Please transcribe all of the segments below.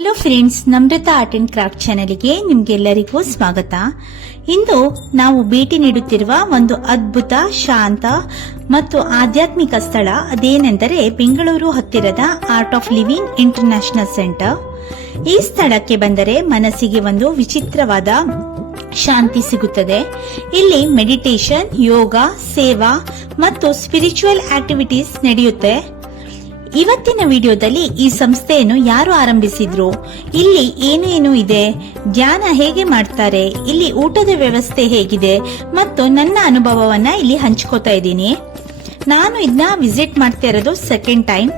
Hello friends, Namrata art and craft ಚಾನೆಲ್ಗೆ ನಿಮ್ಗೆಲ್ಲರಿಗೂ ಸ್ವಾಗತ. ಇಂದು ನಾವು ಭೇಟಿ ನೀಡುತ್ತಿರುವ ಒಂದು ಅದ್ಭುತ, ಶಾಂತ ಮತ್ತು ಆಧ್ಯಾತ್ಮಿಕ ಸ್ಥಳ ಅದೇನೆಂದರೆ ಬೆಂಗಳೂರು ಹತ್ತಿರದ art of living international centre. ಈ ಸ್ಥಳಕ್ಕೆ ಬಂದರೆ ಮನಸ್ಸಿಗೆ ಒಂದು ವಿಚಿತ್ರವಾದ ಶಾಂತಿ ಸಿಗುತ್ತದೆ. ಇಲ್ಲಿ ಮೆಡಿಟೇಷನ್, ಯೋಗ, ಸೇವಾ ಮತ್ತು ಸ್ಪಿರಿಚುವಲ್ ಆಕ್ಟಿವಿಟೀಸ್ ನಡೆಯುತ್ತೆ. ಇವತ್ತಿನ ವಿಡಿಯೋದಲ್ಲಿ ಈ ಸಂಸ್ಥೆಯನ್ನು ಯಾರು ಆರಂಭಿಸಿದ್ರು, ಇಲ್ಲಿ ಏನು ಇದೆ, ಧ್ಯಾನ ಹೇಗೆ ಮಾಡ್ತಾರೆ, ಇಲ್ಲಿ ಊಟದ ವ್ಯವಸ್ಥೆ ಹೇಗಿದೆ ಮತ್ತು ನನ್ನ ಅನುಭವವನ್ನ ಇಲ್ಲಿ ಹಂಚ್ಕೋತಾ ಇದ್ದೀನಿ. ನಾನು ಇದನ್ನ ವಿಸಿಟ್ ಮಾಡ್ತಾ ಇರೋದು ಸೆಕೆಂಡ್ ಟೈಮ್.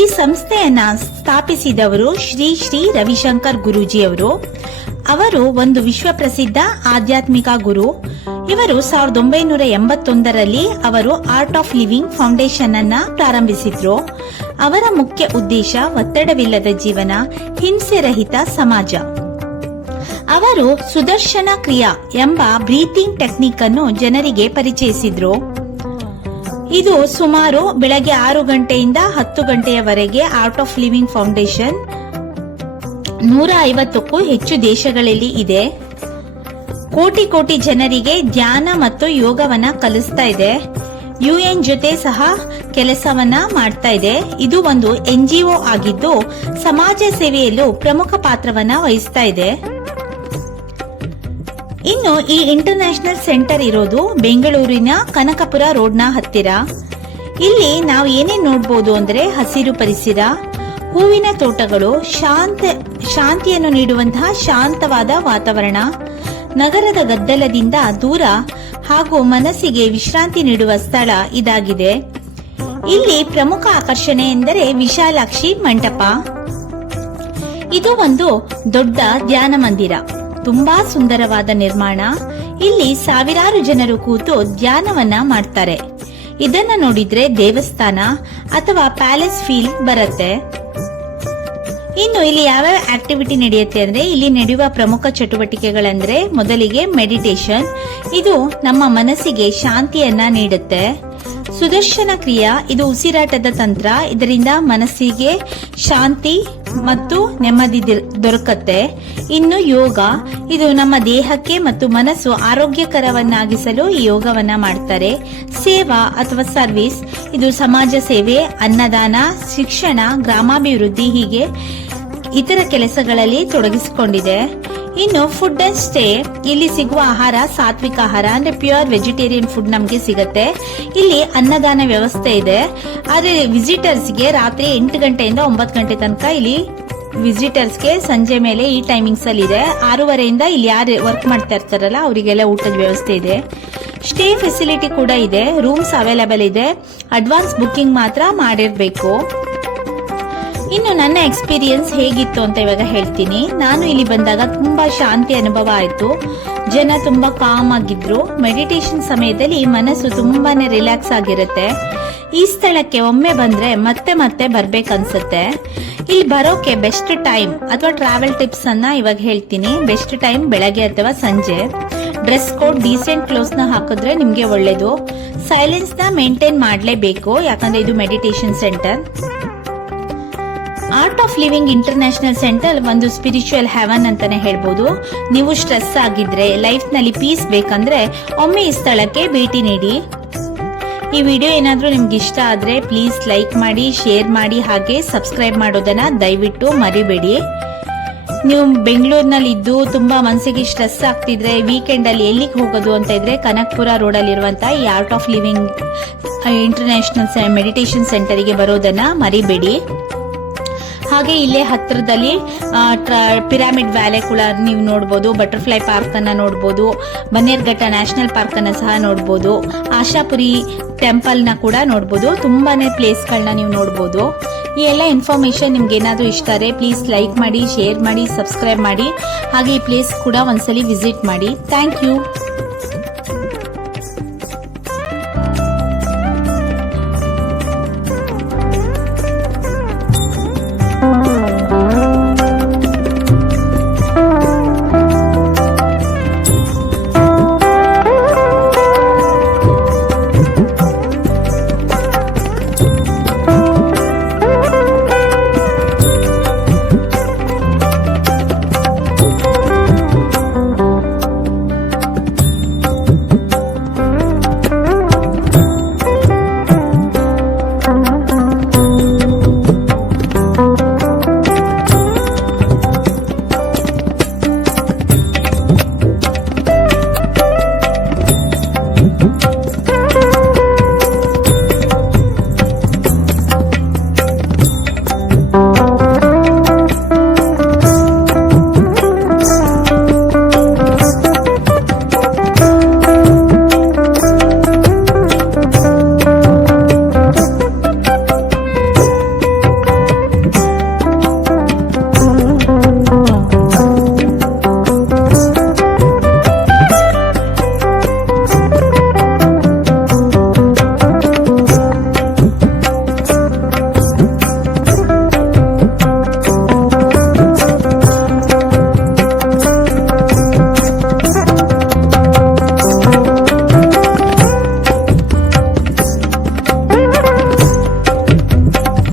ಈ ಸಂಸ್ಥೆಯನ್ನ ಸ್ಥಾಪಿಸಿದವರು ಶ್ರೀ ರವಿಶಂಕರ್ ಗುರೂಜಿ ಅವರು ಒಂದು ವಿಶ್ವ ಪ್ರಸಿದ್ಧ ಆಧ್ಯಾತ್ಮಿಕ ಗುರು. ಇವರು 1981ರಲ್ಲಿ ಅವರು ಆರ್ಟ್ ಆಫ್ ಲಿವಿಂಗ್ ಫೌಂಡೇಶನ್ ಅನ್ನ ಪ್ರಾರಂಭಿಸಿದ್ರು. ಅವರ ಮುಖ್ಯ ಉದ್ದೇಶ ಒತ್ತಡವಿಲ್ಲದ ಜೀವನ, ಹಿಂಸೆ ರಹಿತ ಸಮಾಜ. ಅವರು ಸುದರ್ಶನ ಕ್ರಿಯಾ ಎಂಬ ಬ್ರೀತಿಂಗ್ ಟೆಕ್ನಿಕ್ ಅನ್ನು ಜನರಿಗೆ ಪರಿಚಯಿಸಿದ್ರು. ಇದು ಸುಮಾರು ಬೆಳಗ್ಗೆ 6 ಗಂಟೆಯಿಂದ 10 ಗಂಟೆಯವರೆಗೆ ಆರ್ಟ್ ಆಫ್ ಲಿವಿಂಗ್ ಫೌಂಡೇಶನ್ 150ಕ್ಕೂ ಹೆಚ್ಚು ದೇಶಗಳಲ್ಲಿ ಇದೆ. ಕೋಟಿ ಜನರಿಗೆ ಧ್ಯಾನ ಮತ್ತು ಯೋಗವನ್ನ ಕಲಿಸ್ತಾ ಇದೆ. UN ಜೊತೆ ಸಹ ಕೆಲಸವನ್ನ ಮಾಡ್ತಾ ಇದೆ. ಇದು ಒಂದು NGO ಆಗಿದ್ದು ಸಮಾಜ ಸೇವೆಯಲ್ಲೂ ಪ್ರಮುಖ ಪಾತ್ರವನ್ನ ವಹಿಸ್ತಾ ಇದೆ. ಇನ್ನು ಈ ಇಂಟರ್ನ್ಯಾಷನಲ್ ಸೆಂಟರ್ ಇರೋದು ಬೆಂಗಳೂರಿನ ಕನಕಪುರ ರೋಡ್ನ ಹತ್ತಿರ. ಇಲ್ಲಿ ನಾವು ಏನೇನ್ ನೋಡಬಹುದು ಅಂದ್ರೆ ಹಸಿರು ಪರಿಸರ, ಹೂವಿನ ತೋಟಗಳು, ಶಾಂತಿಯನ್ನು ನೀಡುವಂತಹ ಶಾಂತವಾದ ವಾತಾವರಣ, ನಗರದ ಗದ್ದಲದಿಂದ ದೂರ ಹಾಗೂ ಮನಸ್ಸಿಗೆ ವಿಶ್ರಾಂತಿ ನೀಡುವ ಸ್ಥಳ ಇದಾಗಿದೆ. ಇಲ್ಲಿ ಪ್ರಮುಖ ಆಕರ್ಷಣೆ ಎಂದರೆ ವಿಶಾಲಾಕ್ಷಿ ಮಂಟಪ. ಇದು ಒಂದು ದೊಡ್ಡ ಧ್ಯಾನ ಮಂದಿರ, ತುಂಬಾ ಸುಂದರವಾದ ನಿರ್ಮಾಣ. ಇಲ್ಲಿ ಸಾವಿರಾರು ಜನರು ಕೂತು ಧ್ಯಾನವನ್ನ ಮಾಡ್ತಾರೆ. ಇದನ್ನ ನೋಡಿದ್ರೆ ದೇವಸ್ಥಾನ ಅಥವಾ ಪ್ಯಾಲೇಸ್ ಫೀಲ್ ಬರುತ್ತೆ. ಇನ್ನು ಇಲ್ಲಿ ಯಾವ್ಯಾವ ಆಕ್ಟಿವಿಟಿ ನಡೆಯುತ್ತೆ ಅಂದ್ರೆ, ಇಲ್ಲಿ ನಡೆಯುವ ಪ್ರಮುಖ ಚಟುವಟಿಕೆಗಳಂದ್ರೆ ಮೊದಲಿಗೆ ಮೆಡಿಟೇಷನ್. ಇದು ನಮ್ಮ ಮನಸ್ಸಿಗೆ ಶಾಂತಿಯನ್ನ ನೀಡುತ್ತೆ. ಸುದರ್ಶನ ಕ್ರಿಯಾ, ಇದು ಉಸಿರಾಟದ ತಂತ್ರ. ಇದರಿಂದ ಮನಸ್ಸಿಗೆ ಶಾಂತಿ ಮತ್ತು ನೆಮ್ಮದಿ ದೊರಕುತ್ತೆ. ಇನ್ನು ಯೋಗ, ಇದು ನಮ್ಮ ದೇಹಕ್ಕೆ ಮತ್ತು ಮನಸ್ಸು ಆರೋಗ್ಯಕರವನ್ನಾಗಿಸಲು ಈ ಯೋಗವನ್ನ ಮಾಡ್ತಾರೆ. ಸೇವಾ ಅಥವಾ ಸರ್ವಿಸ್, ಇದು ಸಮಾಜ ಸೇವೆ, ಅನ್ನದಾನ, ಶಿಕ್ಷಣ, ಗ್ರಾಮಾಭಿವೃದ್ಧಿ ಹೀಗೆ ಇತರ ಕೆಲಸಗಳಲ್ಲಿ ತೊಡಗಿಸಿಕೊಂಡಿದೆ. ಇನ್ನು ಫುಡ್ ಅಂಡ್ ಸ್ಟೇ, ಇಲ್ಲಿ ಸಿಗುವ ಆಹಾರ ಸಾತ್ವಿಕ ಆಹಾರ ಅಂದ್ರೆ ಪ್ಯೂರ್ ವೆಜಿಟೇರಿಯನ್ ಫುಡ್ ನಮಗೆ ಸಿಗುತ್ತೆ. ಇಲ್ಲಿ ಅನ್ನದಾನ ವ್ಯವಸ್ಥೆ ಇದೆ. ಆದ್ರೆ ವಿಸಿಟರ್ಸ್ಗೆ ರಾತ್ರಿ 8 ಗಂಟೆಯಿಂದ 9 ಗಂಟೆ ತನಕ ಇಲ್ಲಿ ವಿಸಿಟರ್ಸ್ಗೆ ಸಂಜೆ ಮೇಲೆ ಈ ಟೈಮಿಂಗ್ಸ್ ಅಲ್ಲಿ ಇದೆ. 6:30ಯಿಂದ ಇಲ್ಲಿ ಯಾರು ವರ್ಕ್ ಮಾಡ್ತಾ ಇರ್ತಾರಲ್ಲ ಅವರಿಗೆಲ್ಲ ಊಟದ ವ್ಯವಸ್ಥೆ ಇದೆ. ಸ್ಟೇ ಫೆಸಿಲಿಟಿ ಕೂಡ ಇದೆ. ರೂಮ್ಸ್ ಅವೈಲೇಬಲ್ ಇದೆ. ಅಡ್ವಾನ್ಸ್ ಬುಕಿಂಗ್ ಮಾತ್ರ ಮಾಡಿರ್ಬೇಕು. ಇನ್ನು ನನ್ನ ಎಕ್ಸ್ಪೀರಿಯನ್ಸ್ ಹೇಗಿತ್ತು ಅಂತ ಇವಾಗ ಹೇಳ್ತೀನಿ. ನಾನು ಇಲ್ಲಿ ಬಂದಾಗ ತುಂಬಾ ಶಾಂತಿ ಅನುಭವ ಆಯ್ತು. ಜನ ತುಂಬಾ ಕಾಮ್ ಆಗಿದ್ರು. ಮೆಡಿಟೇಷನ್ ಸಮಯದಲ್ಲಿ ಮನಸ್ಸು ತುಂಬಾನೇ ರಿಲ್ಯಾಕ್ಸ್ ಆಗಿರುತ್ತೆ. ಈ ಸ್ಥಳಕ್ಕೆ ಒಮ್ಮೆ ಬಂದ್ರೆ ಮತ್ತೆ ಬರ್ಬೇಕನ್ಸುತ್ತೆ. ಇಲ್ಲಿ ಬರೋಕೆ ಬೆಸ್ಟ್ ಟೈಮ್ ಅಥವಾ ಟ್ರಾವೆಲ್ ಟಿಪ್ಸ್ ಅನ್ನ ಇವಾಗ ಹೇಳ್ತೀನಿ. ಬೆಸ್ಟ್ ಟೈಮ್ ಬೆಳಗ್ಗೆ ಅಥವಾ ಸಂಜೆ. ಡ್ರೆಸ್ ಕೋಡ್ ಡೀಸೆಂಟ್ ಕ್ಲೋತ್ಸ್ ನ ಹಾಕಿದ್ರೆ ನಿಮ್ಗೆ ಒಳ್ಳೇದು. ಸೈಲೆನ್ಸ್ ನ ಮೇಂಟೈನ್ ಮಾಡ್ಲೇಬೇಕು, ಯಾಕಂದ್ರೆ ಇದು meditation centre. Art of living international centre ಒಂದು ಸ್ಪಿರಿಚುವಲ್ ಹೆವನ್ ಅಂತಾನೆ ಹೇಳ್ಬೋದು. ನೀವು ಸ್ಟ್ರೆಸ್ ಆಗಿದ್ರೆ, ಲೈಫ್ ನಲ್ಲಿ ಪೀಸ್ ಬೇಕಂದ್ರೆ ಒಮ್ಮೆ ಈ ಸ್ಥಳಕ್ಕೆ ಭೇಟಿ ನೀಡಿ. ಈ ವಿಡಿಯೋ ಏನಾದ್ರೂ ನಿಮ್ಗೆ ಇಷ್ಟ ಆದ್ರೆ ಪ್ಲೀಸ್ ಲೈಕ್ ಮಾಡಿ, ಶೇರ್ ಮಾಡಿ, ಹಾಗೆ ಸಬ್ಸ್ಕ್ರೈಬ್ ಮಾಡೋದನ್ನ ದಯವಿಟ್ಟು ಮರಿಬೇಡಿ. ನೀವು ಬೆಂಗಳೂರಿನಲ್ಲಿ ಇದ್ದು ತುಂಬಾ ಮನಸ್ಸಿಗೆ ಸ್ಟ್ರೆಸ್ ಆಗ್ತಿದ್ರೆ, ವೀಕೆಂಡ್ ಅಲ್ಲಿ ಎಲ್ಲಿಗೆ ಹೋಗೋದು ಅಂತ ಇದ್ರೆ ಕನಕಪುರ ರೋಡ್ ಅಲ್ಲಿ ಇರುವಂತಹ ಈ art of living international meditation centre ಗೆ ಬರೋದನ್ನ ಮರಿಬೇಡಿ. ಹಾಗೆ ಇಲ್ಲೇ ಹತ್ತಿರದಲ್ಲಿ ಪಿರಾಮಿಡ್ ವ್ಯಾಲಿ ಕೂಡ ನೀವು ನೋಡಬಹುದು. ಬಟರ್ಫ್ಲೈ ಪಾರ್ಕ್ ಅನ್ನ ನೋಡಬಹುದು. ಬನ್ನೇರ್ಘಟ್ಟ ನ್ಯಾಷನಲ್ ಪಾರ್ಕ್ ಅನ್ನ ಸಹ ನೋಡಬಹುದು. ಆಶಾಪುರಿ ಟೆಂಪಲ್ ನ ಕೂಡ ನೋಡಬಹುದು. ತುಂಬಾನೇ ಪ್ಲೇಸ್ ಗಳನ್ನ ನೀವು ನೋಡಬಹುದು. ಈ ಎಲ್ಲ ಇನ್ಫಾರ್ಮೇಶನ್ ನಿಮ್ಗೆ ಏನಾದ್ರೂ ಇಷ್ಟ ಆದರೆ ಪ್ಲೀಸ್ ಲೈಕ್ ಮಾಡಿ, ಶೇರ್ ಮಾಡಿ, ಸಬ್ಸ್ಕ್ರೈಬ್ ಮಾಡಿ. ಹಾಗೆ ಈ ಪ್ಲೇಸ್ ಕೂಡ ಒಂದ್ಸಲಿ ವಿಸಿಟ್ ಮಾಡಿ. Thank you.